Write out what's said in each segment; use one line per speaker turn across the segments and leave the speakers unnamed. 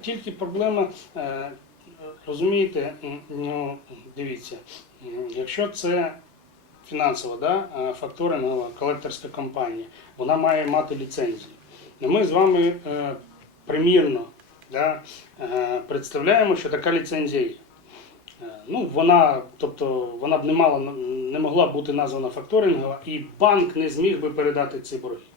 тільки проблема, е, розумієте, ну, дивіться, якщо це фінансова да, е, факторингова колекторська компанія, вона має мати ліцензію. Ну, Ми з вами е, примірно да, представляємо, що така ліцензія є. Ну, вона, тобто, вона б не мала не могла бути названа факторингова, і банк не зміг би передати ці борги.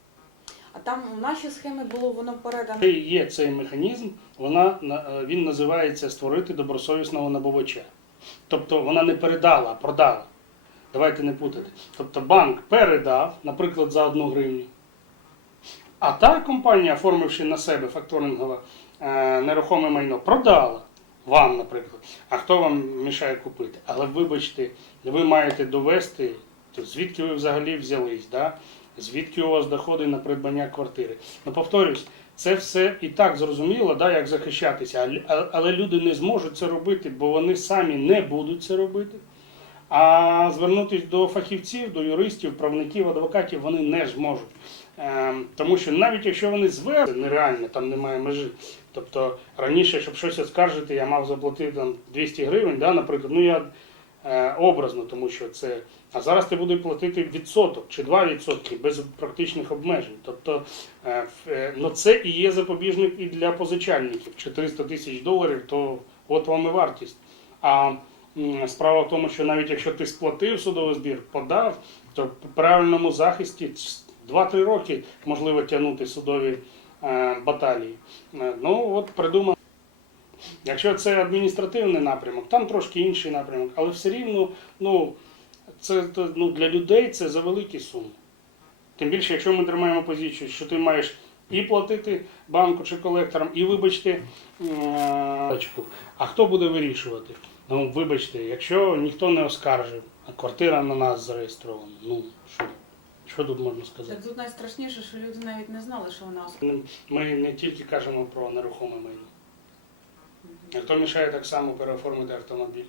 Там в наші схеми було воно передано.
Є цей механізм, вона, е, він називається створити добросовісного набувача. Тобто вона не передала, а продала. Давайте не путати. Тобто банк передав, наприклад, за одну гривню. А та компанія, оформивши на себе факторингове е, нерухоме майно, продала вам, наприклад. А хто вам мішає купити? Але вибачте, ви маєте довести, то звідки ви взагалі взялись, да? Звідки у вас доходи на придбання квартири. Ну, повторюсь, це все і так зрозуміло, да, як захищатися, але- люди не зможуть це робити, бо вони самі не будуть це робити. А звернутися до фахівців, до юристів, правників, адвокатів вони не зможуть. Ем, тому що навіть якщо вони звернуть, нереально, там немає межі. Тобто раніше, щоб щось оскаржити, я мав заплатити там 200 гривень, да, наприклад, ну я образно, тому що це. А зараз ти будеш платити відсоток чи 2% без практичних обмежень. Тобто е, е, ну, це і є запобіжник і для позичальників. 400 тисяч доларів, то от вам і вартість. А справа в тому, що навіть якщо ти сплатив судовий збір, подав, то в правильному захисті ц- 2-3 роки можливо тягнути судові е, баталії. Е, Ну от придумав. Якщо це адміністративний напрямок, там трошки інший напрямок, але все рівно ну, це ну, для людей це за великі суми. Тим більше, якщо ми тримаємо позицію, що ти маєш і платити банку чи колекторам, і вибачте, е, а хто буде вирішувати? Ну, вибачте, якщо ніхто не оскаржив, а квартира на нас зареєстрована, ну що, що тут можна сказати?
Так тут найстрашніше, що люди навіть не знали, що вона ос-
Ми не тільки кажемо про нерухоме майно. Хто мішає так само переоформити автомобіль?